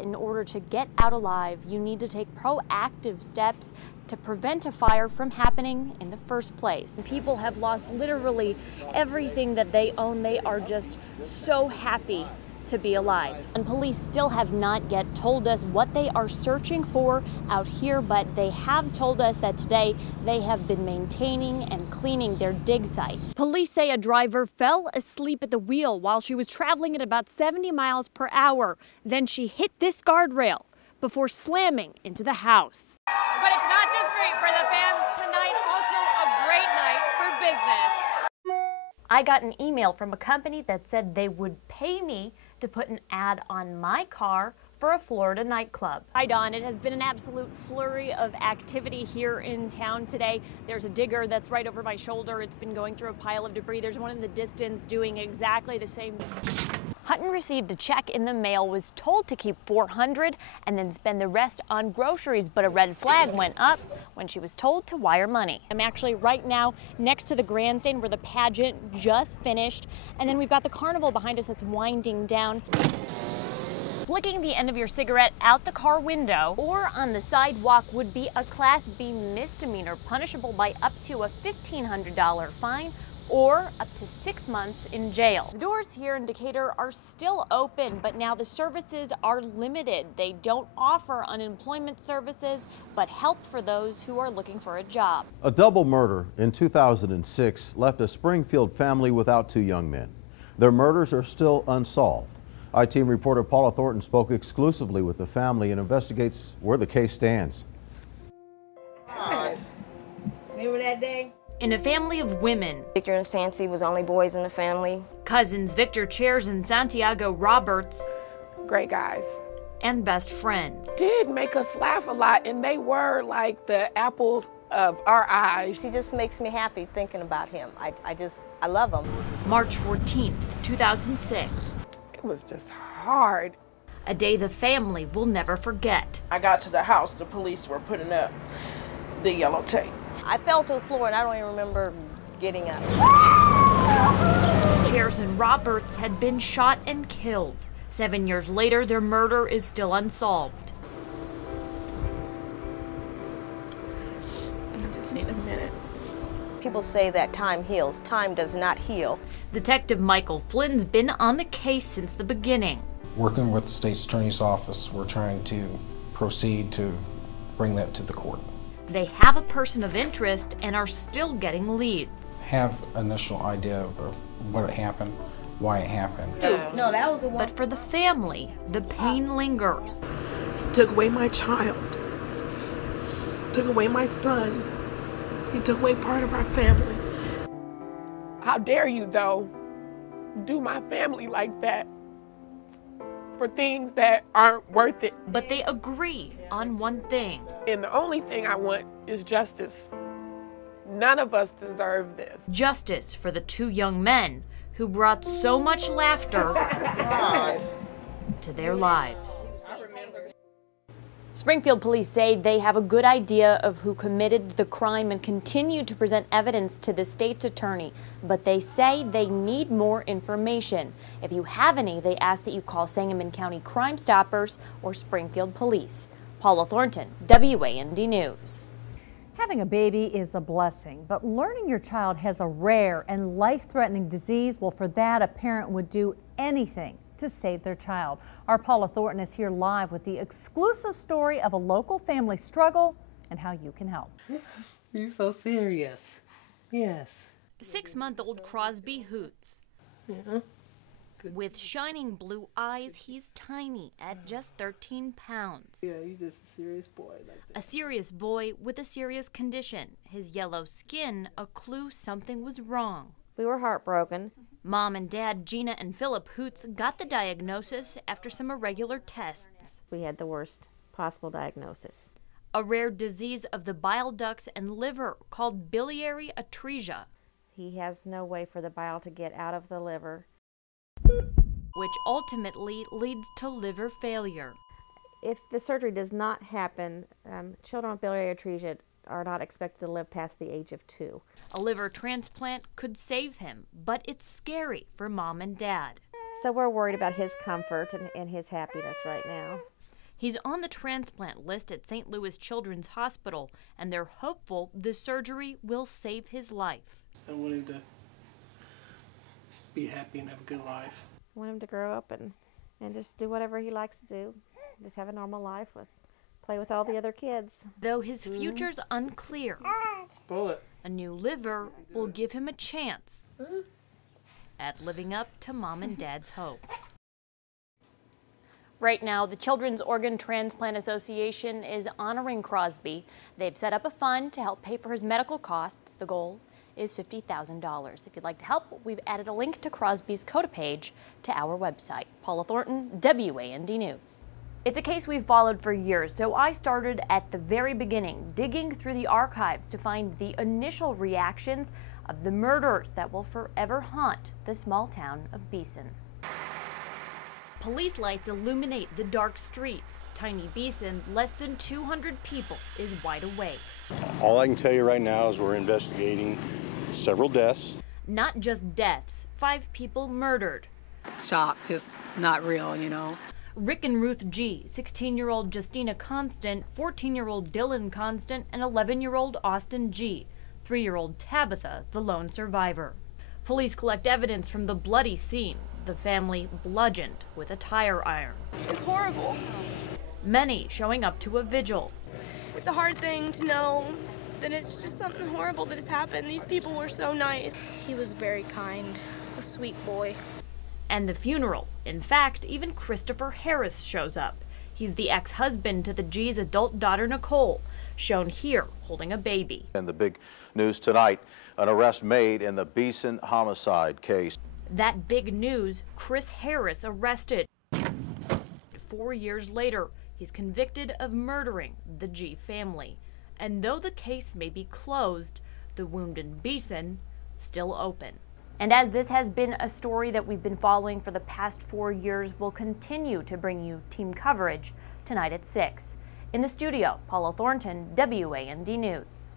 In order to get out alive, you need to take proactive steps to prevent a fire from happening in the first place. People have lost literally everything that they own. They are just so happy to be alive. And police still have not yet told us what they are searching for out here, but they have told us that today they have been maintaining and cleaning their dig site. Police say a driver fell asleep at the wheel while she was traveling at about 70 miles per hour. Then she hit this guardrail before slamming into the house. But it's not just great for the fans tonight, also a great night for business. I got an email from a company that said they would pay me to put an ad on my car for a Florida nightclub. Hi, Dawn. It has been an absolute flurry of activity here in town today. There's a digger that's right over my shoulder. It's been going through a pile of debris. There's one in the distance doing exactly the same. Hutton received a check in the mail, was told to keep $400 and then spend the rest on groceries, but a red flag went up when she was told to wire money. I'm actually right now next to the grandstand where the pageant just finished, and then we've got the carnival behind us that's winding down. Flicking the end of your cigarette out the car window or on the sidewalk would be a Class B misdemeanor, punishable by up to a $1,500 fine or up to 6 months in jail. The doors here in Decatur are still open, but now the services are limited. They don't offer unemployment services, but help for those who are looking for a job. A double murder in 2006 left a Springfield family without 2 young men. Their murders are still unsolved. I-Team reporter Paula Thornton spoke exclusively with the family and investigates where the case stands. Remember that day? In a family of women, Victor and Sancy was only boys in the family. cousins Victor Chairs and Santiago Roberts, Great guys. and best friends. Did make us laugh a lot, and they were like the apple of our eyes. He just makes me happy thinking about him. I love him. March 14th, 2006. It was just hard. A day the family will never forget. I got to the house, the police were putting up the yellow tape. I fell to the floor and I don't even remember getting up. Chairs and Roberts had been shot and killed. 7 years later, their murder is still unsolved. I just need a minute. People say that time heals. Time does not heal. Detective Michael Flynn's been on the case since the beginning. Working with the state's attorney's office, we're trying to proceed to bring that to the court. They have a person of interest and are still getting leads. Have initial idea of what happened, why it happened. No, that was the one. But for the family, the pain lingers. He took away my child, took away my son. He took away part of our family. How dare you, though, do my family like that for things that aren't worth it. But they agree on one thing. And the only thing I want is justice. None of us deserve this. Justice for the 2 young men who brought so much laughter to their lives. Springfield police say they have a good idea of who committed the crime and continue to present evidence to the state's attorney, but they say they need more information. If you have any, they ask that you call Sangamon County Crime Stoppers or Springfield Police. Paula Thornton, WAND News. Having a baby is a blessing, but learning your child has a rare and life-threatening disease, well, for that, a parent would do anything to save their child. Our Paula Thornton is here live with the exclusive story of a local family struggle and how you can help. You're so serious. Yes. 6-month-old Crosby Hoots. With shining blue eyes, he's tiny at just 13 pounds. Yeah, you're just a serious boy. Like that. A serious boy with a serious condition. His yellow skin, a clue something was wrong. We were heartbroken. Mom and Dad, Gina and Philip Hoots, got the diagnosis after some irregular tests. We had the worst possible diagnosis. A rare disease of the bile ducts and liver called biliary atresia. He has no way for the bile to get out of the liver, which ultimately leads to liver failure. If the surgery does not happen, children with biliary atresia are not expected to live past the age of 2. A liver transplant could save him, but it's scary for Mom and Dad. So we're worried about his comfort and his happiness right now. He's on the transplant list at St. Louis Children's Hospital, and they're hopeful the surgery will save his life. I want him to be happy and have a good life. I want him to grow up and just do whatever he likes to do. Just have a normal life, play with all the other kids. Though his future's unclear, a new liver will give him a chance at living up to Mom and Dad's hopes. Right now, the Children's Organ Transplant Association is honoring Crosby. They've set up a fund to help pay for his medical costs. The goal is $50,000. If you'd like to help, we've added a link to Crosby's CODA page to our website. Paula Thornton, WAND News. It's a case we've followed for years, so I started at the very beginning, digging through the archives to find the initial reactions of the murderers that will forever haunt the small town of Beeson. Police lights illuminate the dark streets. Tiny Beeson, less than 200 people, is wide awake. All I can tell you right now is we're investigating several deaths. Not just deaths, 5 people murdered. Shock, just not real, you know. Rick and Ruth G., 16-year-old Justina Constant, 14-year-old Dylan Constant, and 11-year-old Austin G., 3-year-old Tabitha, the lone survivor. Police collect evidence from the bloody scene. The family bludgeoned with a tire iron. It's horrible. Many showing up to a vigil. It's a hard thing to know that it's just something horrible that has happened. These people were so nice. He was very kind, a sweet boy. And the funeral. In fact, even Christopher Harris shows up. He's the ex-husband to the G's adult daughter, Nicole, shown here holding a baby. And the big news tonight, an arrest made in the Beeson homicide case. That big news, Chris Harris arrested. 4 years later, he's convicted of murdering the G family. And though the case may be closed, the wound in Beeson still open. And as this has been a story that we've been following for the past 4 years, we'll continue to bring you team coverage tonight at 6. In the studio, Paula Thornton, WAND News.